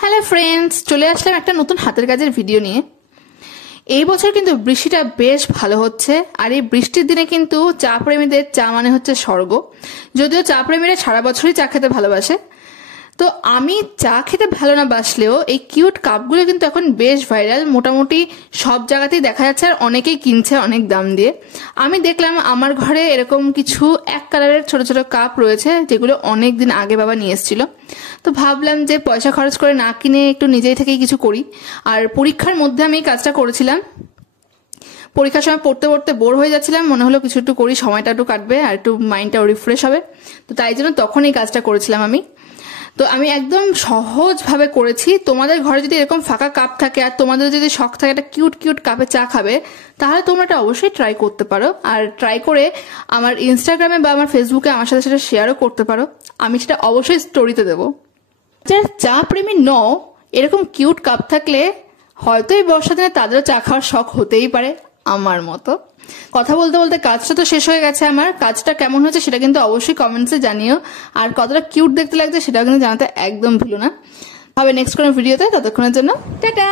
Hello friends, চলে আসলাম একটা নতুন হাতের কাজের ভিডিও নিয়ে। এই বছর কিন্তু বৃষ্টিটা বেশ ভালো হচ্ছে, আর এই বৃষ্টির দিনে কিন্তু চা প্রেমীদের চা মানে হচ্ছে স্বর্গ। যদিও চা প্রেমীরা সারা বছরই চা খেতে ভালোবাসে, তো আমি চা খেতে ভালো না বাসলেও এই কিউট কাপগুলো কিন্তু এখন বেশ ভাইরাল। মোটামুটি সব জায়গাতেই দেখা যাচ্ছে, আর অনেকেই কিনছে অনেক দাম দিয়ে। আমি দেখলাম আমার ঘরে এরকম কিছু এক কালারের ছোট ছোট কাপ রয়েছে, যেগুলো অনেক দিন আগে বাবা নিয়ে এসেছিল। তো ভাবলাম যে পয়সা খরচ করে না কিনে একটু নিজেই থেকেই কিছু করি। আর পরীক্ষার মধ্যে আমি এই কাজটা করেছিলাম। পরীক্ষার সময় পড়তে পড়তে বোর হয়ে যাচ্ছিলাম, মনে হলো কিছু একটু করি, সময়টা একটু কাটবে আর একটু মাইন্ডটাও রিফ্রেশ হবে। তো তাই জন্য তখন এই কাজটা করেছিলাম আমি। তো আমি একদম সহজভাবে করেছি। তোমাদের ঘরে যদি এরকম ফাঁকা কাপ থাকে আর তোমাদের যদি শখ থাকে একটা কিউট কিউট কাপে চা খাবে, তাহলে তোমরা এটা অবশ্যই ট্রাই করতে পারো। আর ট্রাই করে আমার ইনস্টাগ্রামে বা আমার ফেসবুকে আমার সাথে সেটা শেয়ারও করতে পারো। আমি সেটা অবশ্যই স্টোরিতে দেবো। যারা চা প্রেমী নও, এরকম কিউট কাপ থাকলে হয়তো এই বর্ষা দিনে তাদেরও চা খাওয়ার শখ হতেই পারে আমার মতো। কথা বলতে বলতে কাজটা তো শেষ হয়ে গেছে। আমার কাজটা কেমন হয়েছে সেটা কিন্তু অবশ্যই কমেন্টসে জানিও, আর কতটা কিউট দেখতে লাগছে সেটাও কিন্তু জানাতে একদম ভুলো না। হবে নেক্সট কোনো ভিডিওতে। ততক্ষণের জন্য টাটা।